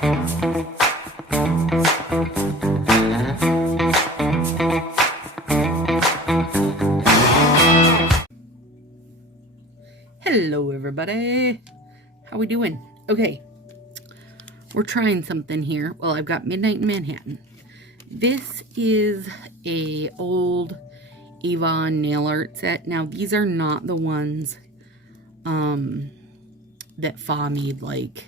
Hello everybody, how we doing? Okay, we're trying something here. Well, I've got Midnight in Manhattan. This is a old Avon nail art set. Now these are not the ones that Fa made like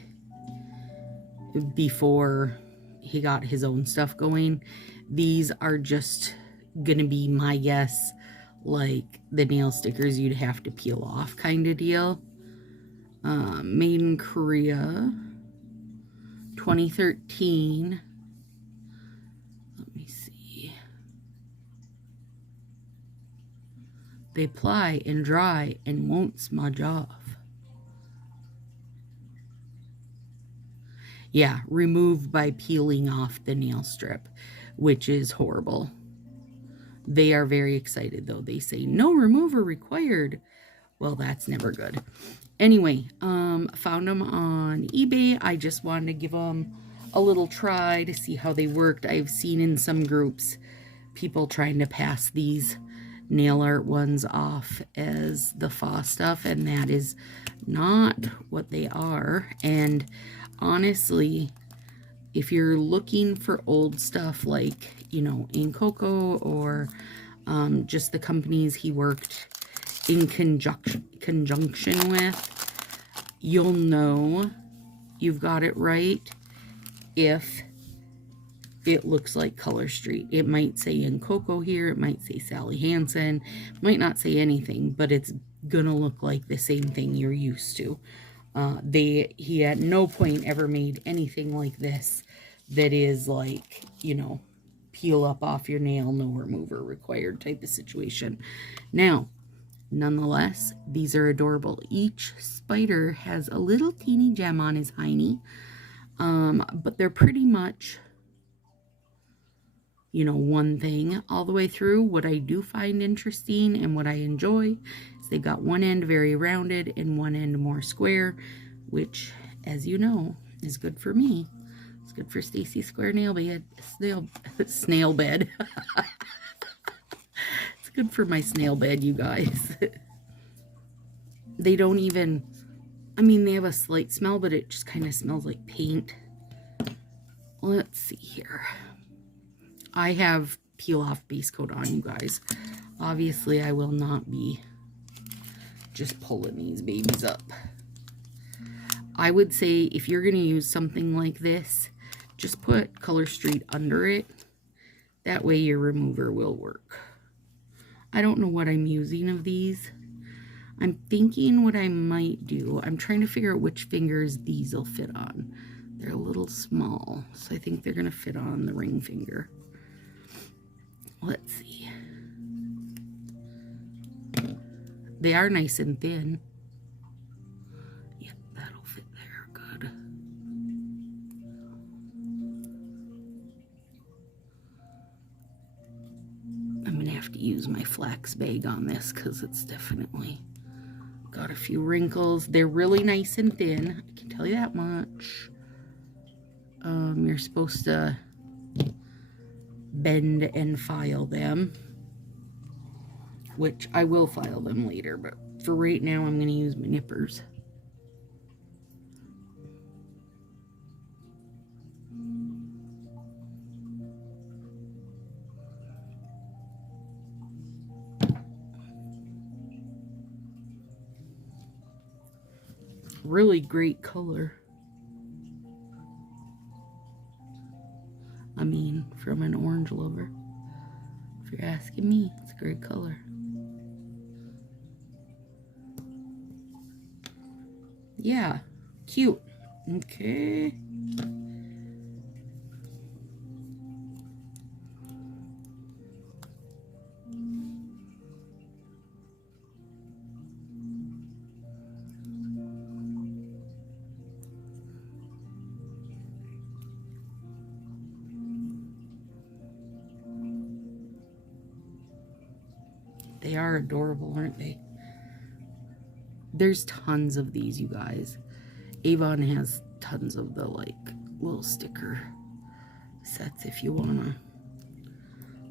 before he got his own stuff going. These are just gonna be, my guess, like the nail stickers you'd have to peel off kind of deal. Made in Korea, 2013. Let me see. They apply and dry and won't smudge off. Yeah, removed by peeling off the nail strip, which is horrible. They are very excited though. They say no remover required. Well, that's never good. Anyway, found them on eBay. I just wanted to give them a little try to see how they worked. I've seen in some groups people trying to pass these nail art ones off as the Fa stuff, and that is not what they are. And honestly, if you're looking for old stuff like, you know, in Coco or just the companies he worked in conjunction with, you'll know you've got it right if it looks like Color Street. It might say in Coco here, it might say Sally Hansen, might not say anything, but it's gonna look like the same thing you're used to. He at no point ever made anything like this that is like, you know, peel up off your nail, no remover required type of situation. Now, nonetheless, these are adorable. Each spider has a little teeny gem on his hiney, but they're pretty much, you know, one thing all the way through. What I do find interesting and what I enjoy is they got one end very rounded and one end more square, which, as you know, is good for me. It's good for Stacy square nail bed, snail bed. It's good for my snail bed, you guys. They don't even, I mean, they have a slight smell, but it just kind of smells like paint. Let's see here. I have peel off base coat on, you guys. Obviously, I will not be just pulling these babies up. I would say if you're going to use something like this, just put Color Street under it. That way your remover will work. I don't know what I'm using of these. I'm thinking what I might do, I'm trying to figure out which fingers these will fit on. They're a little small, so I think they're going to fit on the ring finger. Let's see. They are nice and thin. Yep, that'll fit there. Good. I'm going to have to use my flax bag on this because it's definitely got a few wrinkles. They're really nice and thin. I can tell you that much. You're supposed to bend and file them, which I will file them later, but for right now I'm going to use my nippers. Really great color. I mean, from an orange lover. If you're asking me, it's a great color. Yeah, cute. Okay. They are adorable, aren't they? There's tons of these, you guys. Avon has tons of the, like, little sticker sets if you want to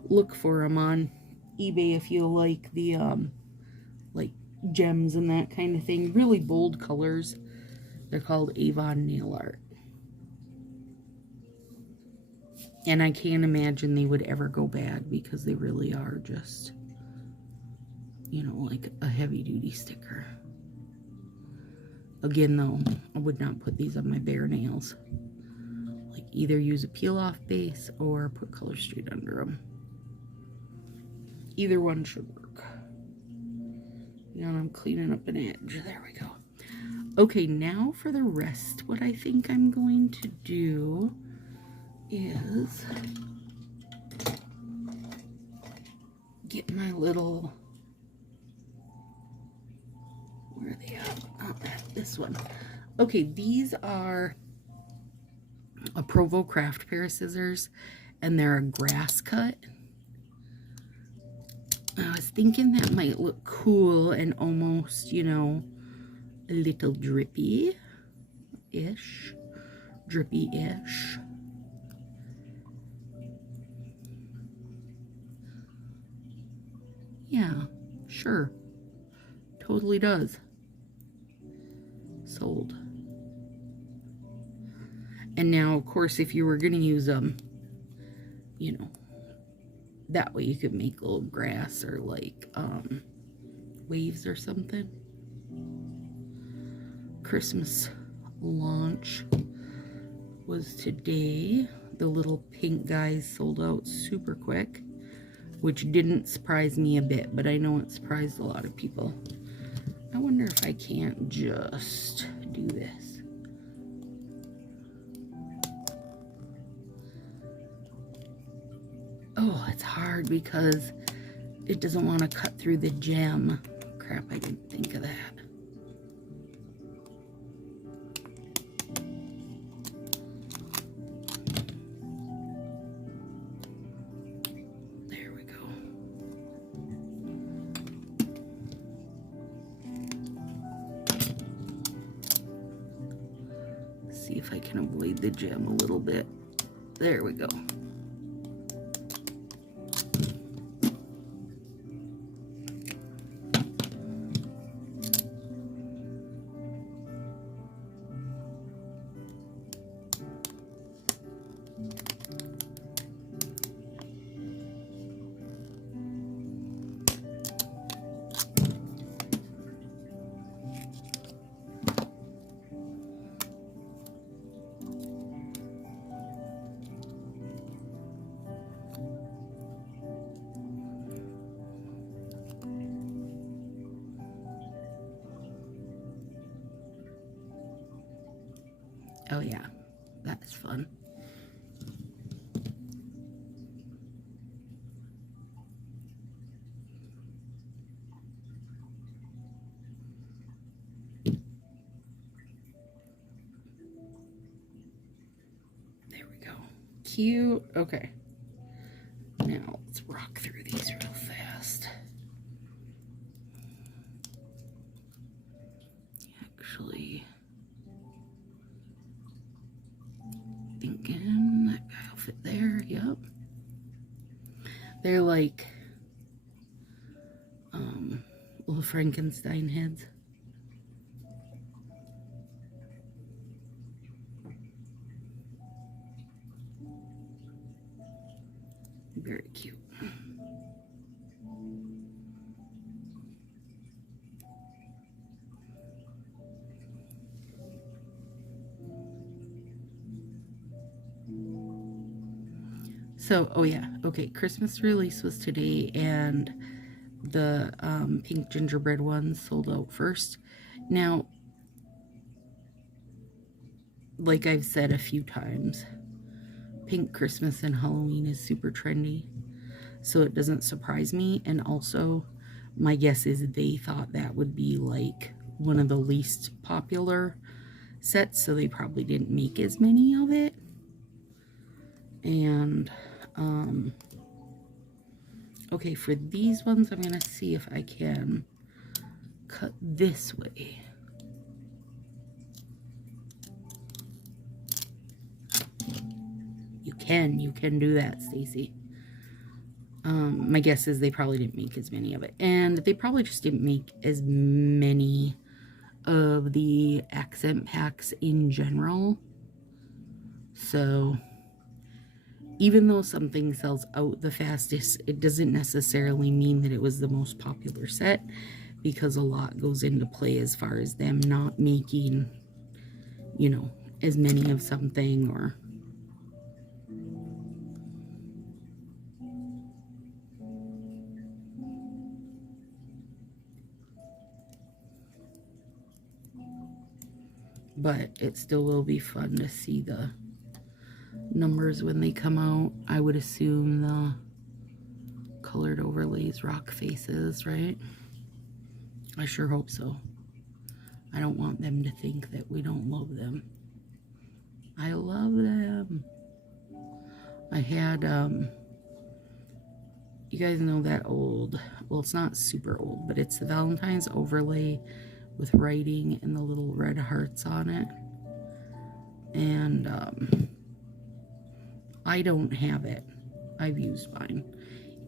look for them on eBay if you like the like gems and that kind of thing. Really bold colors. They're called Avon nail art. And I can't imagine they would ever go bad because they really are just, you know, like a heavy duty sticker. Again though, I would not put these on my bare nails. Like either use a peel off base or put Color Street under them. Either one should work. And I'm cleaning up an edge. There we go. Okay, now for the rest, what I think I'm going to do is get my little, where are they at? Oh, this one. Okay, these are a Provo craft pair of scissors, and they're a grass cut. I was thinking that might look cool and almost, you know, a little drippy-ish. Drippy-ish. Yeah, sure. Totally does. Sold. And now, of course, if you were going to use them, you know, that way you could make little grass or like waves or something. Christmas launch was today. The little pink guys sold out super quick, which didn't surprise me a bit, but I know it surprised a lot of people. I wonder if I can't just do this. Oh, it's hard because it doesn't want to cut through the gem. Crap, I didn't think of that. There we go. See if I can avoid the gem a little bit. There we go. Oh yeah, that's fun. There we go. Cute. Okay. Now let's rock through these real fast. Actually, thinking that guy will fit there. Yep. They're like little Frankenstein heads. Very cute. So, oh yeah, okay, Christmas release was today, and the pink gingerbread ones sold out first. Now, like I've said a few times, pink Christmas and Halloween is super trendy, so it doesn't surprise me. And also, my guess is they thought that would be like one of the least popular sets, so they probably didn't make as many of it. And okay, for these ones, I'm gonna see if I can cut this way. You can do that, Stacy. My guess is they probably didn't make as many of it. And they probably just didn't make as many of the accent packs in general. So even though something sells out the fastest, it doesn't necessarily mean that it was the most popular set, because a lot goes into play as far as them not making, you know, as many of something, or but it still will be fun to see the numbers when they come out. I would assume the colored overlays rock faces, right? I sure hope so. I don't want them to think that we don't love them. I love them. I had, you guys know that old, well, it's not super old, but it's the Valentine's overlay with writing and the little red hearts on it. And I don't have it. I've used mine.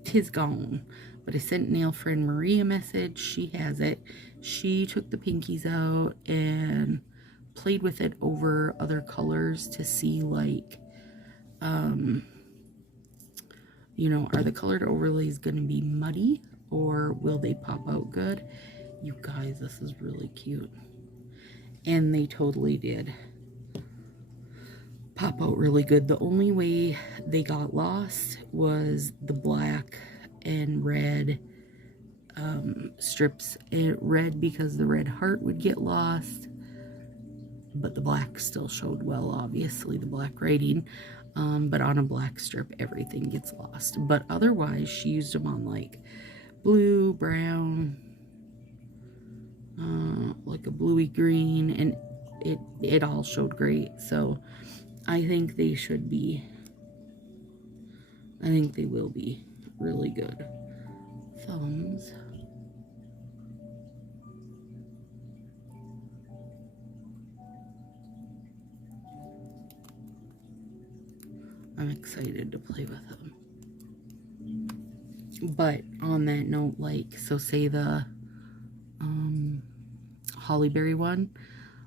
'Tis gone. But I sent nail friend Marie a message. She has it. She took the pinkies out and played with it over other colors to see, like, you know, are the colored overlays going to be muddy, or will they pop out good? You guys, this is really cute. And they totally did pop out really good. The only way they got lost was the black and red strips. Red because the red heart would get lost, but the black still showed well, obviously, the black writing. But on a black strip, everything gets lost. But otherwise, she used them on, like, blue, brown, like a bluey green, and it all showed great. So I think they should be, I think they will be really good. Thumbs. I'm excited to play with them. But on that note, like, so say the Hollyberry one,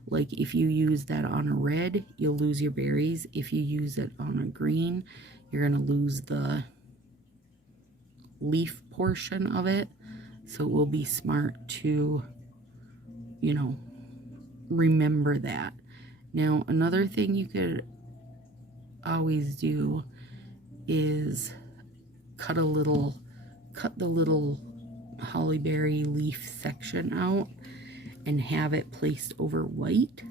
like, if you use that on a red, you'll lose your berries. If you use it on a green, you're gonna lose the leaf portion of it. So it will be smart to, you know, remember that. Now, another thing you could always do is cut the little hollyberry leaf section out and have it placed over white.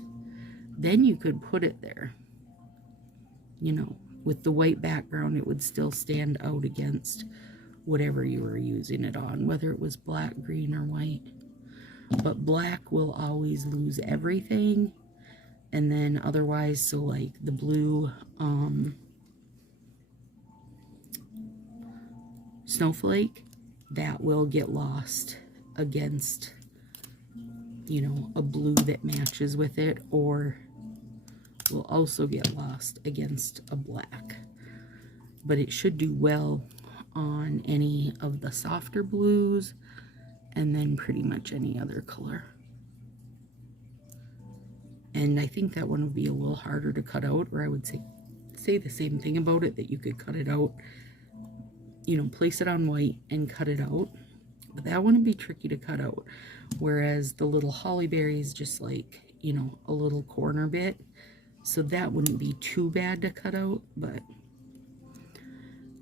Then you could put it there, you know, with the white background. It would still stand out against whatever you were using it on, whether it was black, green, or white. But black will always lose everything. And then otherwise, so like the blue snowflake, that will get lost against, you know, a blue that matches with it, or will also get lost against a black. But it should do well on any of the softer blues, and then pretty much any other color. And I think that one would be a little harder to cut out, or I would say the same thing about it, that you could cut it out, you know, place it on white and cut it out. But that one would be tricky to cut out. Whereas the little hollyberry is just like, you know, a little corner bit. So that wouldn't be too bad to cut out, but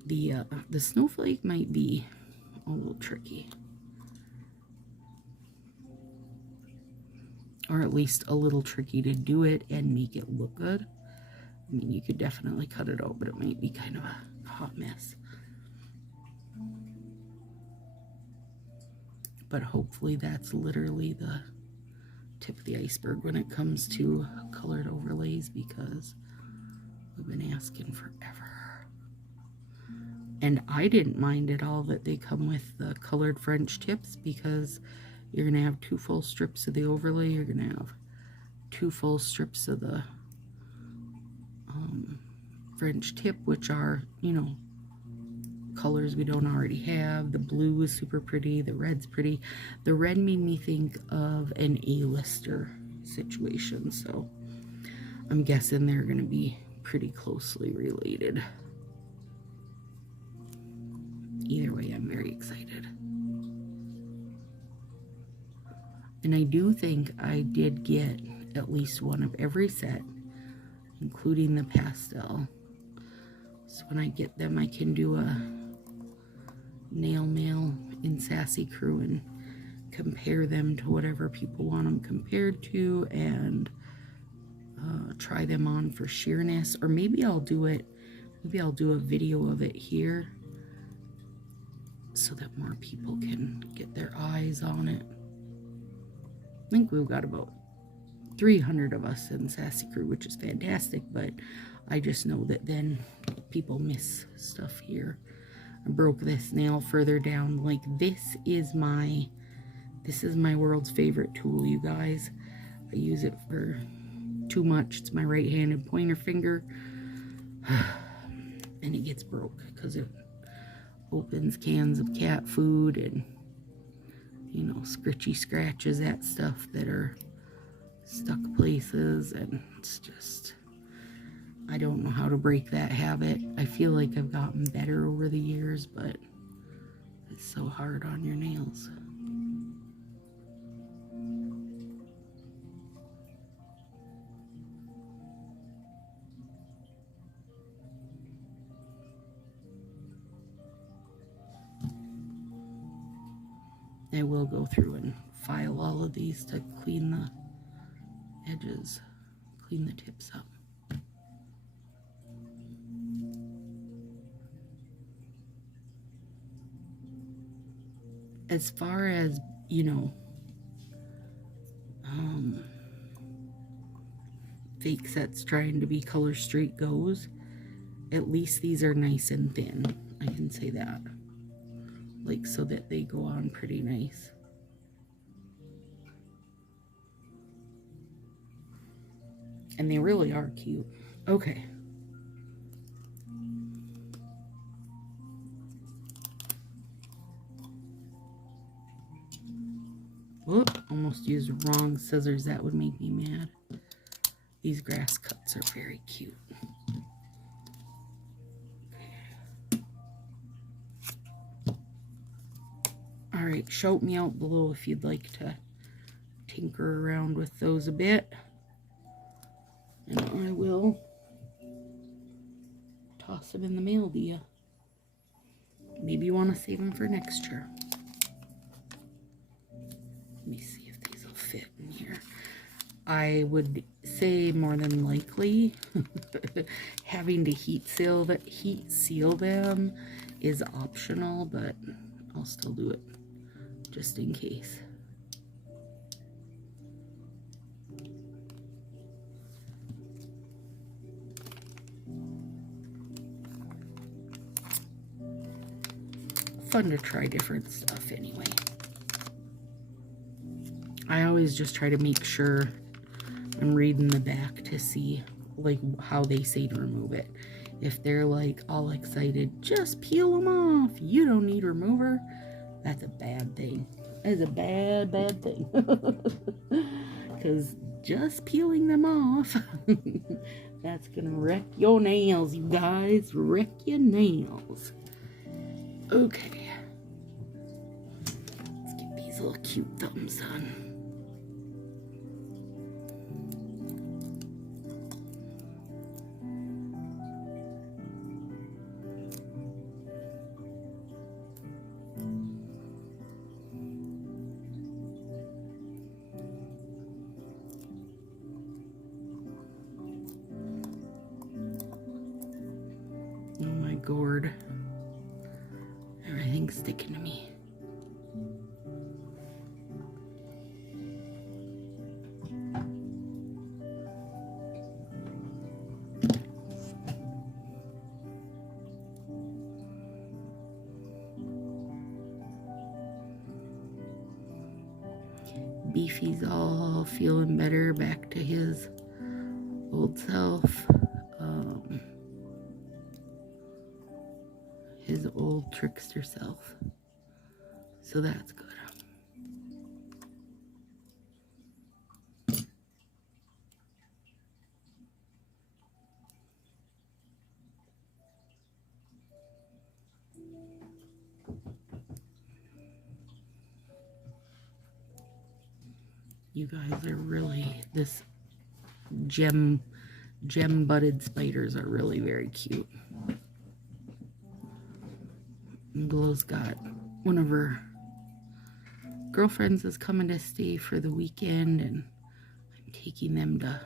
the snowflake might be a little tricky. Or at least a little tricky to do it and make it look good. I mean, you could definitely cut it out, but it might be kind of a hot mess. But hopefully that's literally the tip of the iceberg when it comes to colored overlays, because we've been asking forever. And I didn't mind at all that they come with the colored French tips, because you're going to have 2 full strips of the overlay. You're going to have 2 full strips of the French tip, which are, you know, colors we don't already have. The blue is super pretty. The red's pretty. The red made me think of an A-lister situation, so I'm guessing they're going to be pretty closely related. Either way, I'm very excited. And I do think I did get at least one of every set, including the pastel. So when I get them, I can do a nail mail in Sassy Crew and compare them to whatever people want them compared to, and try them on for sheerness. Or maybe I'll do it, maybe I'll do a video of it here so that more people can get their eyes on it. I think we've got about 300 of us in Sassy Crew, which is fantastic, but I just know that then people miss stuff here. I broke this nail further down. Like, this is my world's favorite tool, you guys. I use it for too much. It's my right-handed pointer finger. And it gets broke because it opens cans of cat food and, you know, scritchy scratches at stuff that are stuck places, and it's just, I don't know how to break that habit. I feel like I've gotten better over the years, but it's so hard on your nails. I will go through and file all of these to clean the edges, clean the tips up. As far as, you know, fake sets trying to be color straight goes, at least these are nice and thin. I can say that. Like, so that they go on pretty nice. And they really are cute. Okay. Whoop, almost used wrong scissors. That would make me mad. These grass cuts are very cute. Alright, shout me out below if you'd like to tinker around with those a bit. And I will toss them in the mail to you. Maybe you want to save them for next year. Let me see if these will fit in here. I would say more than likely having to heat seal them is optional, but I'll still do it just in case. Fun to try different stuff anyway. I always just try to make sure I'm reading the back to see like how they say to remove it. If they're like all excited, just peel them off, you don't need remover, that's a bad thing. That's a bad thing. Because just peeling them off, that's gonna wreck your nails, you guys. Wreck your nails. Okay. Let's get these little cute thumbs on. Oh my gourd. Everything's sticking to me. Beefy's all feeling better, back to his old self. his old trickster self. So that's good. You guys are really, this gem budded spiders are really very cute. And Glow's got one of her girlfriends is coming to stay for the weekend, and I'm taking them to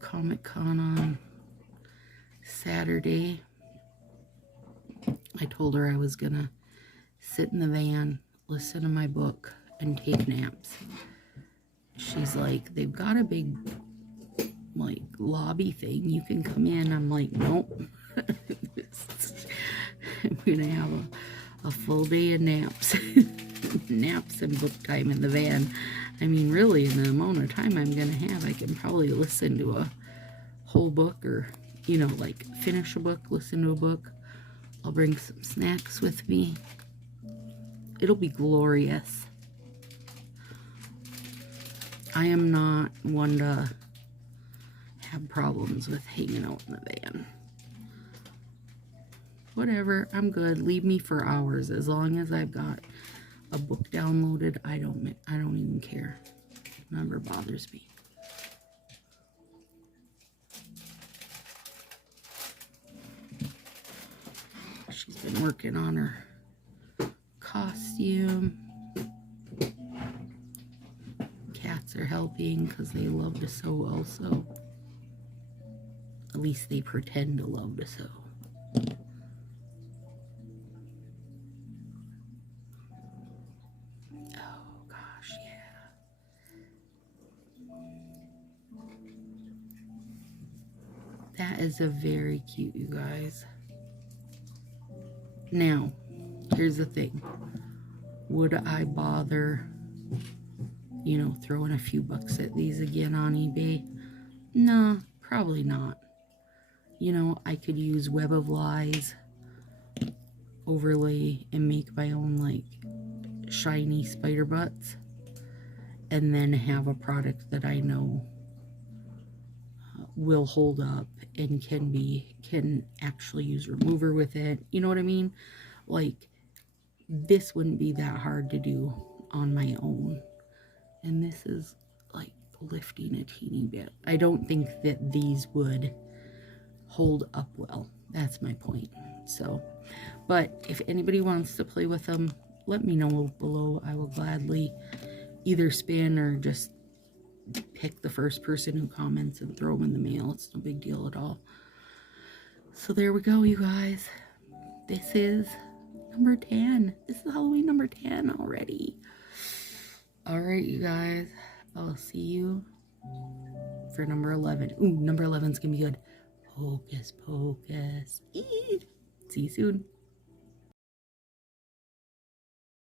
Comic-Con on Saturday. I told her I was gonna sit in the van, listen to my book, and take naps. She's like, they've got a big, like, lobby thing. You can come in. I'm like, nope. I'm gonna have a full day of naps. Naps and book time in the van. I mean, really, in the amount of time I'm gonna have, I can probably listen to a whole book, or, you know, like, finish a book, listen to a book. I'll bring some snacks with me. It'll be glorious. I am not one to have problems with hanging out in the van. Whatever, I'm good. Leave me for hours. As long as I've got a book downloaded, I don't even care. It never bothers me. She's been working on her costume. Cats are helping because they love to sew also. At least they pretend to love to sew. Oh gosh, yeah. That is a very cute, you guys. Now, here's the thing. Would I bother, you know, throwing a few bucks at these again on eBay? No, probably not. You know, I could use Web of Lies overlay and make my own, like, shiny spider butts, and then have a product that I know will hold up and can actually use remover with it. You know what I mean? Like, this wouldn't be that hard to do on my own. And this is like lifting a teeny bit. I don't think that these would hold up well. That's my point. So, but if anybody wants to play with them, let me know below. I will gladly either spin or just pick the first person who comments and throw them in the mail. It's no big deal at all. So there we go, you guys. This is number 10. This is Halloween number 10 already. Alright, you guys. I'll see you for number 11. Ooh, number 11's gonna be good. Hocus Pocus. See you soon.